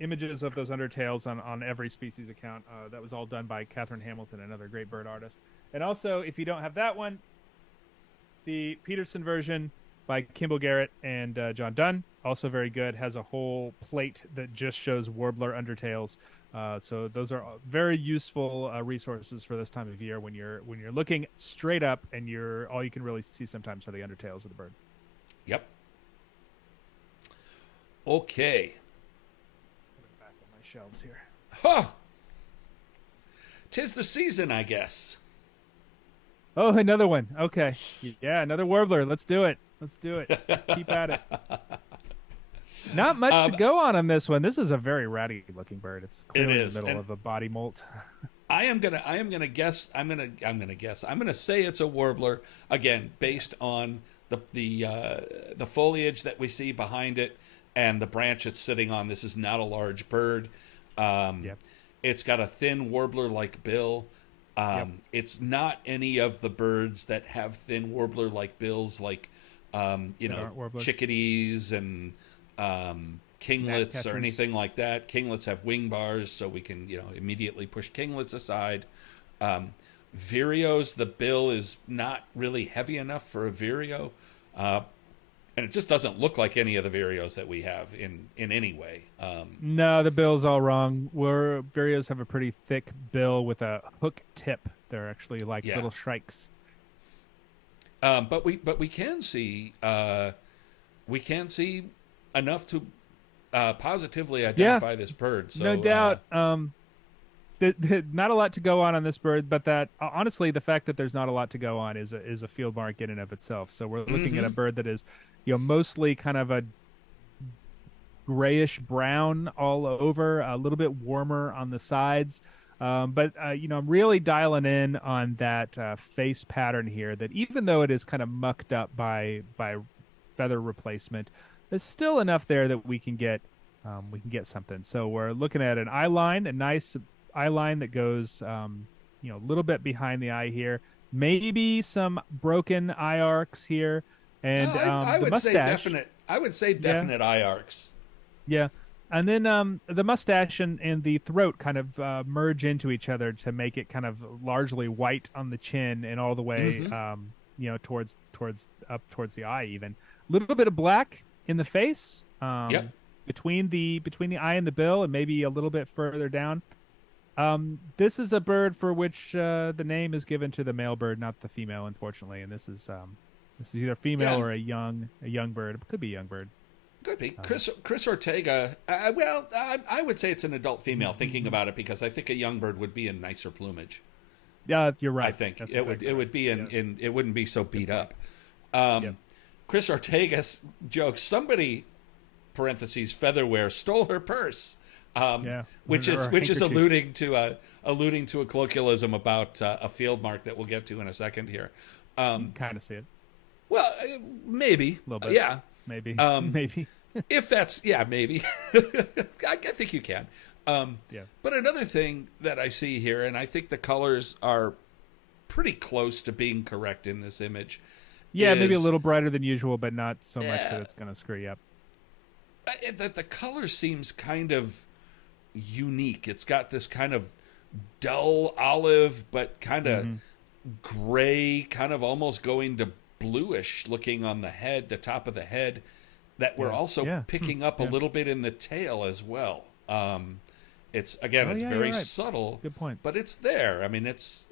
images of those undertails on every species account. That was all done by Catherine Hamilton, another great bird artist. And also, if you don't have that one, the Peterson version by Kimball Garrett and John Dunn, also very good, has a whole plate that just shows warbler undertails. So those are very useful resources for this time of year when you're looking straight up and you're all you can really see sometimes are the undertails of the bird. Yep. Okay. Put it back on my shelves here. Huh. 'Tis the season, I guess. Oh, another one. Okay. Yeah, another warbler. Let's do it. Let's do it. Let's keep at it. Not much to go on this one. This is a very ratty looking bird. It's clearly in the middle of a body molt. I am gonna guess. I'm gonna guess. I'm gonna say it's a warbler again, based on the foliage that we see behind it and the branch it's sitting on. This is not a large bird. Yep. It's got a thin warbler-like bill. It's not any of the birds that have thin warbler-like bills, like chickadees and kinglets or anything like that. Kinglets have wing bars, so we can immediately push kinglets aside. Vireos, the bill is not really heavy enough for a vireo, and it just doesn't look like any of the vireos that we have in any way. No, the bill's all wrong. Vireos have a pretty thick bill with a hook tip. They're actually like little shrikes. But we can see enough to positively identify this bird. So, no doubt. Not a lot to go on this bird, but that honestly, the fact that there's not a lot to go on is a field mark in and of itself. So we're looking at a bird that is, mostly kind of a grayish brown all over, a little bit warmer on the sides. But I'm really dialing in on that face pattern here. That even though it is kind of mucked up by feather replacement, there's still enough there that we can get something. So we're looking at an eye line, a nice eye line that goes a little bit behind the eye here. Maybe some broken eye arcs here, and I the would mustache. say definite. I would say definite eye arcs. Yeah. And then the mustache and the throat kind of merge into each other to make it kind of largely white on the chin and all the way, towards the eye. Even a little bit of black in the face, between the eye and the bill, and maybe a little bit further down. This is a bird for which the name is given to the male bird, not the female, unfortunately. And this is either female or a young bird. It could be a young bird. Could be. Chris Ortega, I would say it's an adult female, thinking about it, because I think a young bird would be in nicer plumage. Yeah, you're right. I think That's it exactly would be in it wouldn't be so beat up. Yep. Chris Ortega's joke, somebody, parentheses, featherware, stole her purse. Which is alluding to a colloquialism about a field mark that we'll get to in a second here. Kind of see it. Well, maybe. A little bit. Yeah. Maybe. Maybe. If that's, maybe. I think you can. But another thing that I see here, and I think the colors are pretty close to being correct in this image. Yeah, maybe a little brighter than usual, but not so much that it's going to screw you up. That the color seems kind of unique. It's got this kind of dull olive, but kind of gray, kind of almost going to bluish looking on the head, the top of the head, that we're also picking up a little bit in the tail as well. It's very subtle. Good point. But it's there. I mean, it's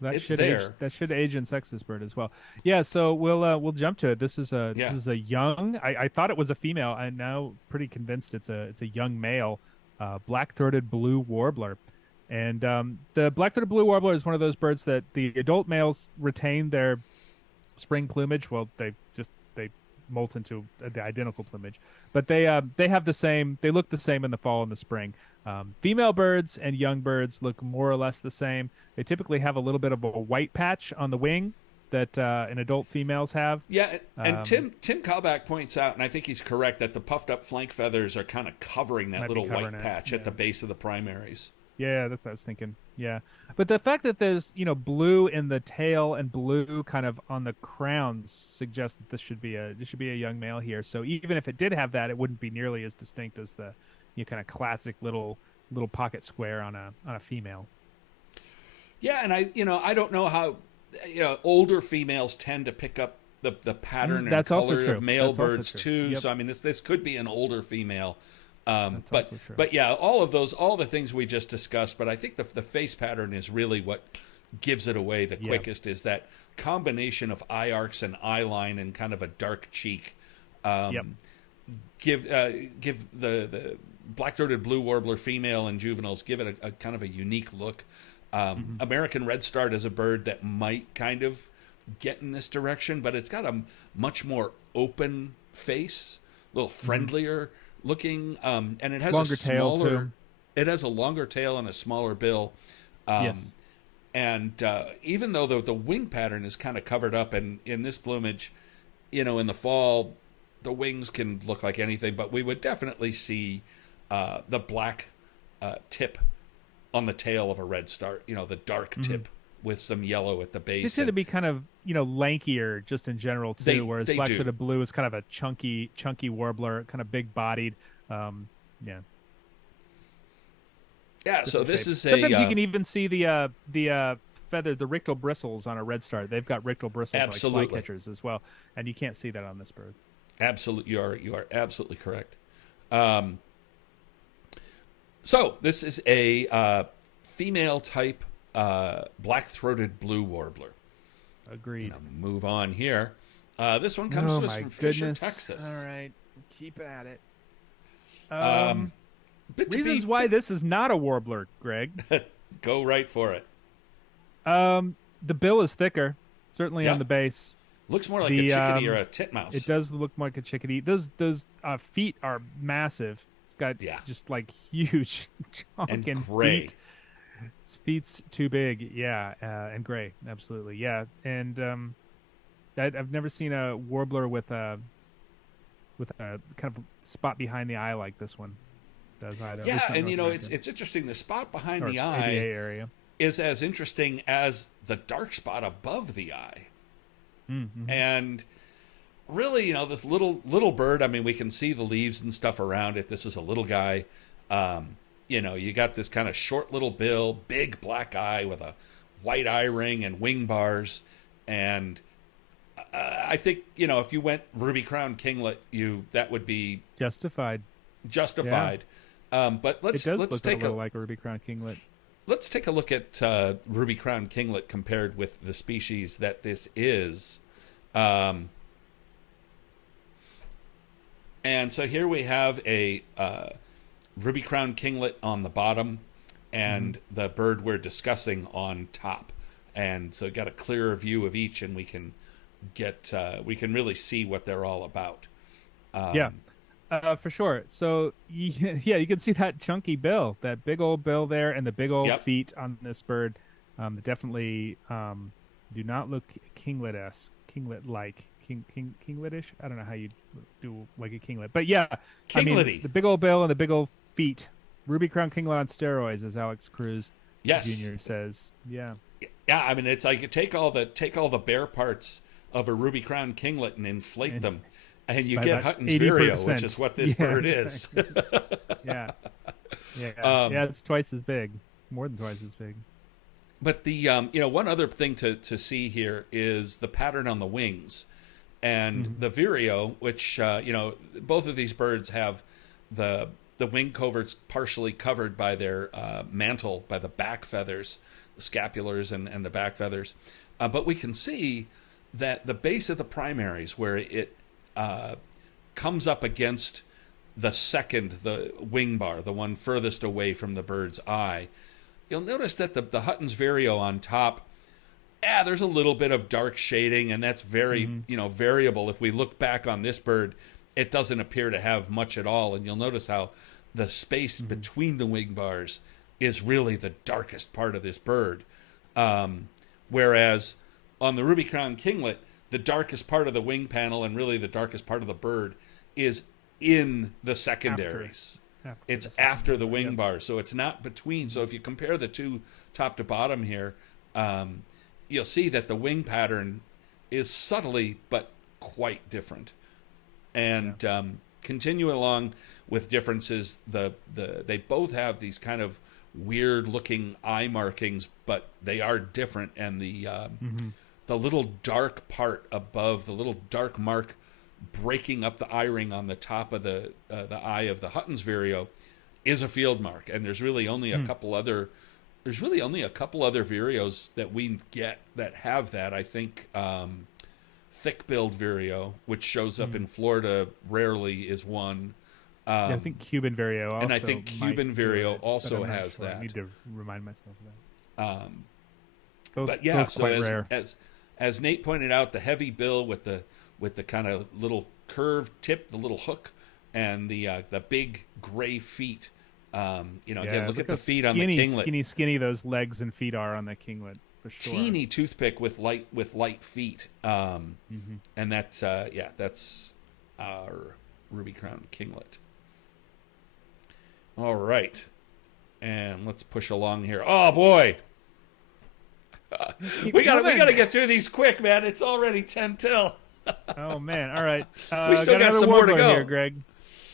that it's should there. That should age and sex this bird as well. Yeah, so we'll jump to it. This is a young. I thought it was a female. I'm now pretty convinced it's a young male, black-throated blue warbler. And the black-throated blue warbler is one of those birds that the adult males retain their spring plumage. Well, they molt into the identical plumage, but they have the same. They look the same in the fall and the spring. Female birds and young birds look more or less the same. They typically have a little bit of a white patch on the wing that an adult females have. Yeah, and Tim Kalbach points out, and I think he's correct, that the puffed up flank feathers are kind of covering that little white patch at the base of the primaries. Yeah, that's what I was thinking. Yeah. But the fact that there's, blue in the tail and blue kind of on the crown suggests that this should be a young male here. So even if it did have that, it wouldn't be nearly as distinct as the kind of classic little pocket square on a female. Yeah, and I don't know how, older females tend to pick up the pattern and That's also color true. of male That's also birds true. too. Yep. So I mean, this could be an older female. That's But also true. but yeah, all the things we just discussed. But I think the face pattern is really what gives it away the Yeah. quickest. Is that combination of eye arcs and eye line and kind of a dark cheek. Yep. Give the black-throated blue warbler female and juveniles, give it a kind of a unique look. American redstart is a bird that might kind of get in this direction, but it's got a much more open face, a little friendlier looking, and it has Longer a tail, smaller. too. It has a longer tail and a smaller bill. Yes. And even though the wing pattern is kind of covered up, and in this plumage, in the fall, the wings can look like anything, but we would definitely see the black tip on the tail of a redstart, the dark tip with some yellow at the base. They tend to be kind of, lankier just in general too, whereas they do. black-throated blue is kind of a chunky warbler, kind of big-bodied. Yeah. Yeah, so Different this shape. is Sometimes you can even see the feather, the rictal bristles on a redstart. They've got rictal bristles Absolutely. like flycatchers as well, and you can't see that on this bird. Absolutely, you are absolutely correct. So this is a female type black-throated blue warbler. Agreed. Move on here. This one comes Oh to us my from Fisher, goodness! Texas. All right, keep at it. Reasons Why this is not a warbler, Greg. Go right for it. The bill is thicker, certainly Yeah. on the base. Looks more like The, a chickadee or a titmouse. It does look more like a chickadee. Those feet are massive. It's got just like huge chunk and gray. feet. Its feet's too big, yeah, and gray, absolutely, yeah. And I've never seen a warbler with a kind of spot behind the eye like this one does either. Yeah, and it's interesting. The spot behind the eye ABA area is as interesting as the dark spot above the eye. Mm-hmm. And really, this little bird, I mean, we can see the leaves and stuff around it. This is a little guy. You got this kind of short little bill, big black eye with a white eye ring and wing bars. And I think, if you went ruby crown kinglet, that would be justified. But let's look take a little like a ruby crown kinglet. Let's take a look at ruby crown kinglet compared with the species that this is. And so here we have a ruby crown kinglet on the bottom and the bird we're discussing on top. And so got a clearer view of each, and we can really see what they're all about. For sure. So yeah, you can see that chunky bill, that big old bill there, and the big old feet on this bird. Definitely do not look kinglet-like, kingletish. I don't know how you do like a kinglet, but yeah, Kinglety. I mean, the big old bill and the big old feet. Ruby crown kinglet on steroids, as Alex Cruz Jr. says. Yeah. Yeah, I mean, it's like you take all the bare parts of a ruby crown kinglet and inflate them. And you get Hutton's Vireo, which is what this bird is. Yeah. It's twice as big, more than twice as big. But the one other thing to see here is the pattern on the wings, and the Vireo, which both of these birds have the wing coverts partially covered by their mantle, by the back feathers, the scapulars and the back feathers, but we can see that the base of the primaries, where it comes up against the wing bar, the one furthest away from the bird's eye, you'll notice that the Hutton's Vireo on top, there's a little bit of dark shading, and that's very variable. If we look back on this bird, it doesn't appear to have much at all, and you'll notice how the space between the wing bars is really the darkest part of this bird, whereas on the ruby crown kinglet, the darkest part of the wing panel and really the darkest part of the bird is in the secondaries. It's the after the second wing yep. bar, so it's not between. So if you compare the two top to bottom here, you'll see that the wing pattern is subtly but quite different. And continue along with differences. They both have these kind of weird looking eye markings, but they are different. And the little dark part above, the little dark mark breaking up the eye ring on the top of the eye of the Hutton's Vireo is a field mark. And there's really only a couple other. There's really only a couple other Vireos that we get that have that. I think thick-billed Vireo, which shows up in Florida rarely, is one. I think Cuban Vireo also. And I think Cuban Vireo also has sure. that. I need to remind myself of that. But yeah, both so quite rare. as Nate pointed out, the heavy bill with the kind of little curved tip, the little hook, and the big gray feet. Again, look at the feet on the kinglet. Skinny those legs and feet are on the kinglet for sure. Teeny toothpick with light feet. And that's our ruby crowned kinglet. All right, and let's push along here. Oh boy, we gotta get through these quick, man. It's already 10 till. Oh man! All right, we still got some more to go here, Greg.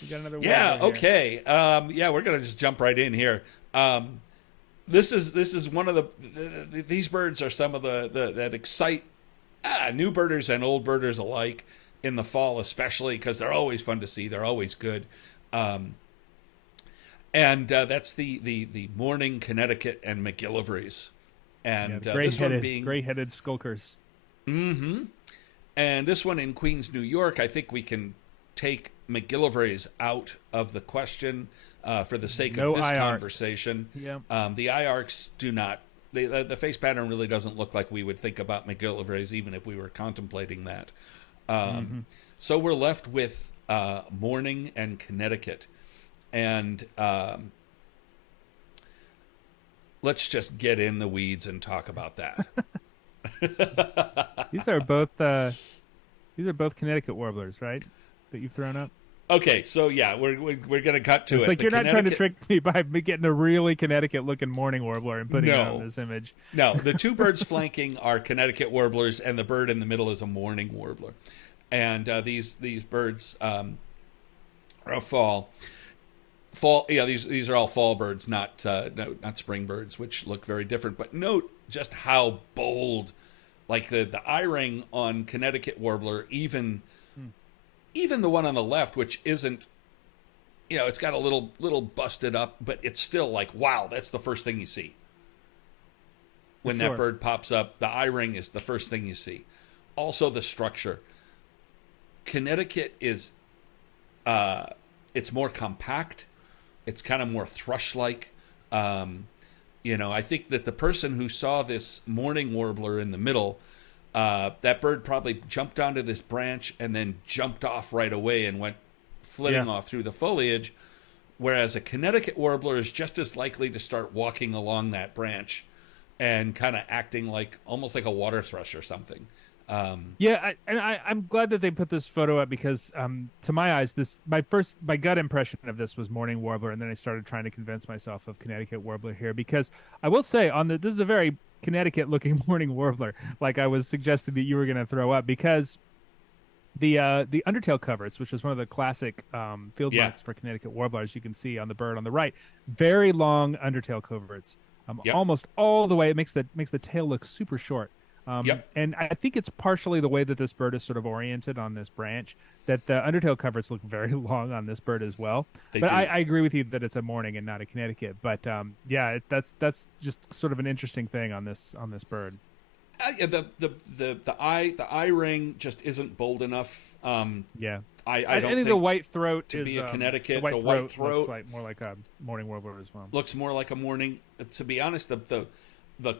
We got another warbler okay. We're gonna just jump right in here. This is one of these birds are some of that excite new birders and old birders alike in the fall, especially because they're always fun to see. They're always good. And that's the mourning, Connecticut, and McGillivray's. And this one being gray-headed skulkers. Mm-hmm. And this one in Queens, New York, I think we can take McGillivray's out of the question for the sake of this conversation. Yep. The eye arcs do not. The face pattern really doesn't look like we would think about McGillivray's, even if we were contemplating that. So we're left with mourning and Connecticut. And let's just get in the weeds and talk about that. These are both Connecticut warblers, right? That you've thrown up. Okay, so yeah, we're gonna cut to it. It's like you're not trying to trick me by getting a really Connecticut looking mourning warbler and putting it on this image. No, the two birds flanking are Connecticut warblers, and the bird in the middle is a mourning warbler. And these birds are fall. Yeah, these are all fall birds, not spring birds, which look very different. But note just how bold, like the eye ring on Connecticut warbler, even the one on the left, which isn't, it's got a little busted up, but it's still like, wow, that's the first thing you see. When that bird pops up, the eye ring is the first thing you see. Also the structure. Connecticut is, it's more compact. It's kind of more thrush-like. I think that the person who saw this mourning warbler in the middle, that bird probably jumped onto this branch and then jumped off right away and went flitting off through the foliage, whereas a Connecticut warbler is just as likely to start walking along that branch and kind of acting almost like a water thrush or something. I'm glad that they put this photo up because, to my eyes, my gut impression of this was mourning warbler, and then I started trying to convince myself of Connecticut warbler here because I will say this is a very Connecticut-looking mourning warbler, like I was suggesting that you were going to throw up because the undertail coverts, which is one of the classic field marks for Connecticut warblers, you can see on the bird on the right, very long undertail coverts, almost all the way. It makes the tail look super short. And I think it's partially the way that this bird is sort of oriented on this branch that the undertail coverts look very long on this bird as well. I agree with you that it's a mourning and not a Connecticut. But that's just sort of an interesting thing on this bird. The eye ring just isn't bold enough. I think the white throat to be a Connecticut. The white throat looks more like a mourning warbler as well. Looks more like a mourning. To be honest, the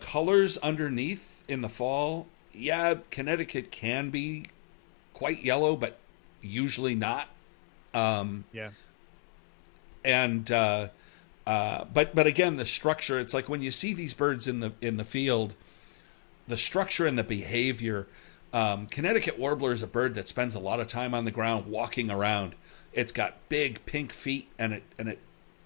colors underneath. In the fall, Connecticut can be quite yellow, but usually not. But again, the structure. It's like when you see these birds in the field, the structure and the behavior. Connecticut warbler is a bird that spends a lot of time on the ground walking around. It's got big pink feet, and it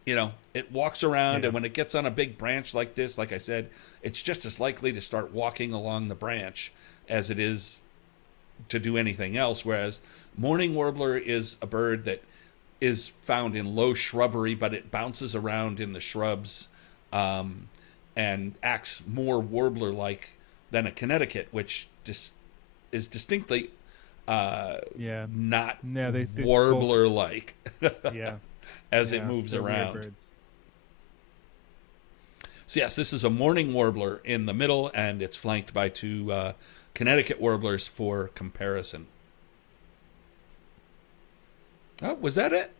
it walks around, Yeah. and when it gets on a big branch like this, like I said, it's just as likely to start walking along the branch as it is to do anything else. Whereas mourning warbler is a bird that is found in low shrubbery, but it bounces around in the shrubs, and acts more warbler-like than a Connecticut, which is distinctly Yeah. not Yeah, they warbler-like Yeah. as it Yeah. moves They're weird around. birds. So yes, this is a mourning warbler in the middle, and it's flanked by two Connecticut warblers for comparison. Oh, was that it?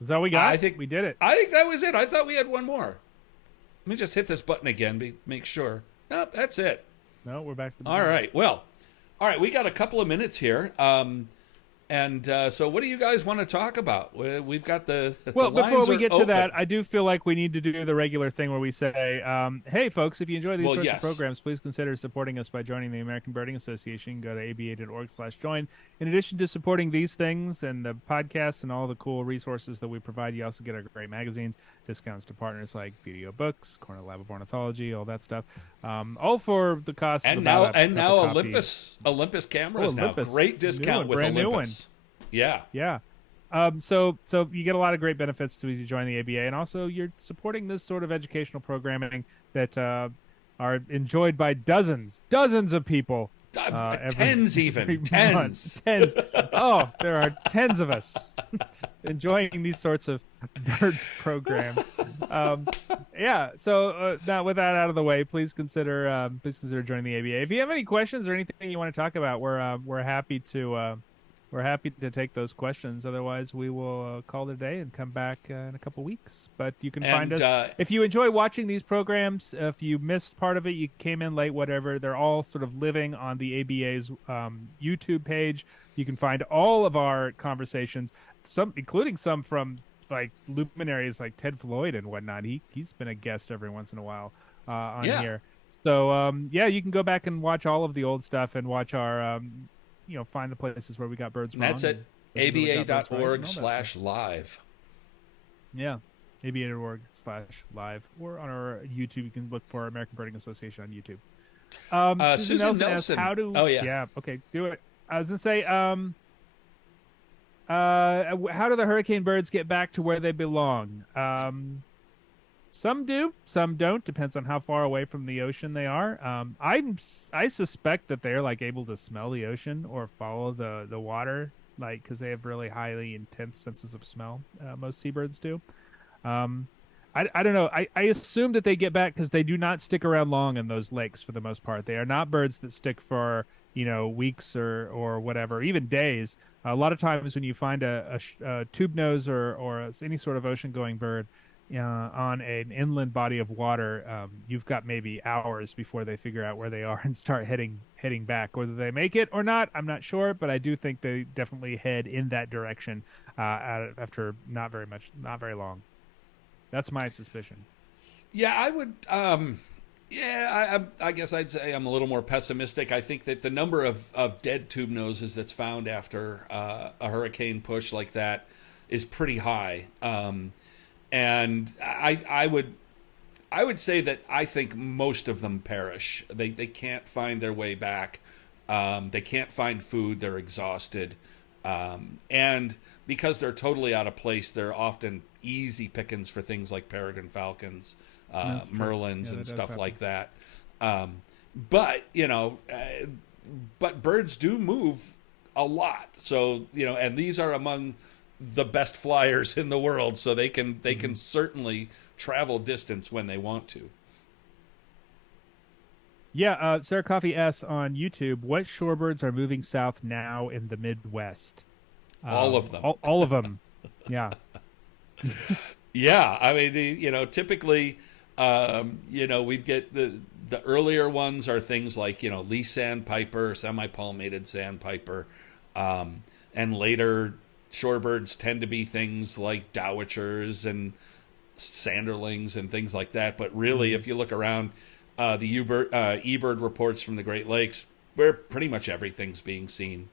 Is that what we got? I think we did it. I think that was it. I thought we had one more. Let me just hit this button again, make sure. Nope, that's it. No, we're back to the All right. Well, all right. We got a couple of minutes here. So what do you guys want to talk about? We've got the Well, lines before we are get to open. that, I do feel like we need to do the regular thing where we say, hey, folks, if you enjoy these Well, sorts yes. of programs, please consider supporting us by joining the American Birding Association. Go to aba.org/join. In addition to supporting these things and the podcasts and all the cool resources that we provide, you also get our great magazines, discounts to partners like Vireo Books, Cornell Lab of Ornithology, all that stuff. All for the cost of And about now a cup of coffee. Olympus cameras Olympus. now. Great discount with brand new one. Olympus. Yeah. Yeah. So you get a lot of great benefits to you join the ABA, and also you're supporting this sort of educational programming that are enjoyed by dozens of people. Tens even. every Tens. month. Tens. Oh, there are tens of us enjoying these sorts of bird programs. Yeah. So now with that out of the way, please consider joining the ABA. If you have any questions or anything you want to talk about, we're happy to. We're happy to take those questions. Otherwise, we will call it a day and come back in a couple weeks. But you can find us. If you enjoy watching these programs, if you missed part of it, you came in late, whatever, they're all sort of living on the ABA's YouTube page. You can find all of our conversations, including some from like luminaries like Ted Floyd and whatnot. He's been a guest every once in a while on here. So, you can go back and watch all of the old stuff and watch our... find the places where we got birds wrong. That's at aba.org/live. Yeah, aba.org/live. Or on our YouTube, you can look for American Birding Association on YouTube. Susan Nelson asked, how do... Oh, yeah. Yeah, okay, do it. I was going to say, how do the hurricane birds get back to where they belong? Some do, some don't. Depends on how far away from the ocean they are. I suspect that they're like able to smell the ocean or follow the water, like because they have really highly intense senses of smell. Most seabirds do. I don't know. I assume that they get back because they do not stick around long in those lakes for the most part. They are not birds that stick for weeks or whatever, even days. A lot of times when you find a tube nose or any sort of ocean going bird. On an inland body of water, you've got maybe hours before they figure out where they are and start heading back. Whether they make it or not, I'm not sure, but I do think they definitely head in that direction after not very long. That's my suspicion. Yeah, I would. I guess I'd say I'm a little more pessimistic. I think that the number of dead tube noses that's found after a hurricane push like that is pretty high. And I would say that I think most of them perish. They can't find their way back. They can't find food. They're exhausted. And because they're totally out of place, they're often easy pickings for things like peregrine falcons, merlins, and stuff like that. But birds do move a lot. So, and these are among the best flyers in the world, so they can certainly travel distance when they want to. Yeah, Sarah Coffee asks on YouTube, what shorebirds are moving south now in the Midwest? All of them. All of them. Yeah. Yeah, I mean, typically, we get the earlier ones are things like, Lee sandpiper, semi-palmated sandpiper, and later shorebirds tend to be things like dowitchers and sanderlings and things like that. But really, if you look around the eBird reports from the Great Lakes, where pretty much everything's being seen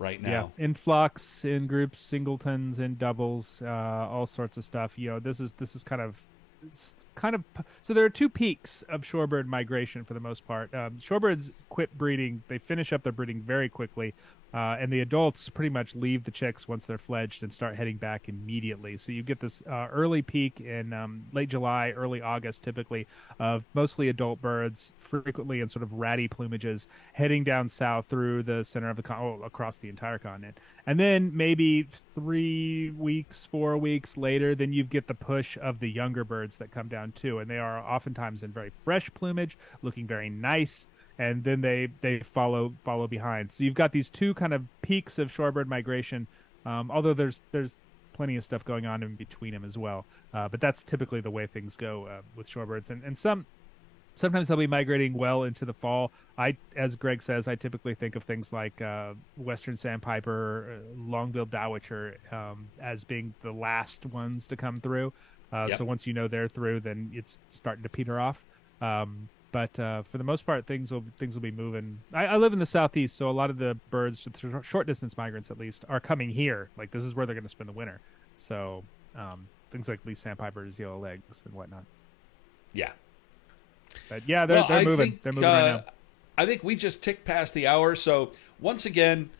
right Yeah, now. in flocks, in groups, singletons, in doubles, all sorts of stuff. This is kind of it's kind of so there are two peaks of shorebird migration for the most part. Shorebirds quit breeding; they finish up their breeding very quickly, and the adults pretty much leave the chicks once they're fledged and start heading back immediately. So you get this early peak in late July, early August, typically of mostly adult birds, frequently in sort of ratty plumages, heading down south through the center of across the entire continent. And then maybe 3 weeks, 4 weeks later, then you get the push of the younger birds that come down too. And they are oftentimes in very fresh plumage, looking very nice. And then they follow behind. So you've got these two kind of peaks of shorebird migration. Although there's plenty of stuff going on in between them as well. But that's typically the way things go with shorebirds. And sometimes they'll be migrating well into the fall. As Greg says, I typically think of things like western sandpiper, long-billed dowitcher as being the last ones to come through. Yep. So once you know they're through, then it's starting to peter off. But for the most part, things will be moving. I live in the southeast, so a lot of the birds, short distance migrants at least, are coming here. Like this is where they're going to spend the winter. So things like least sandpipers, yellow legs, and whatnot. Yeah. But yeah, Well, they're I moving. think, They're moving right now. I think we just ticked past the hour. So once again,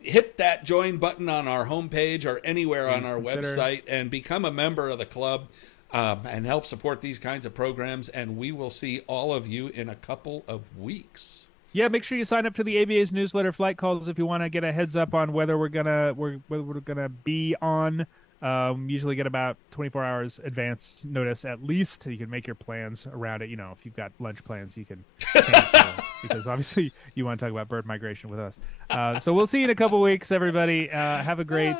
hit that join button on our homepage or anywhere on Please our consider. website and become a member of the club and help support these kinds of programs. And we will see all of you in a couple of weeks. Yeah, make sure you sign up to the ABA's newsletter flight calls if you want to get a heads up on whether we're gonna be on. Usually get about 24 hours advance notice at least. You can make your plans around it. If you've got lunch plans, you can cancel because obviously you want to talk about bird migration with us. So we'll see you in a couple weeks, everybody. Have a great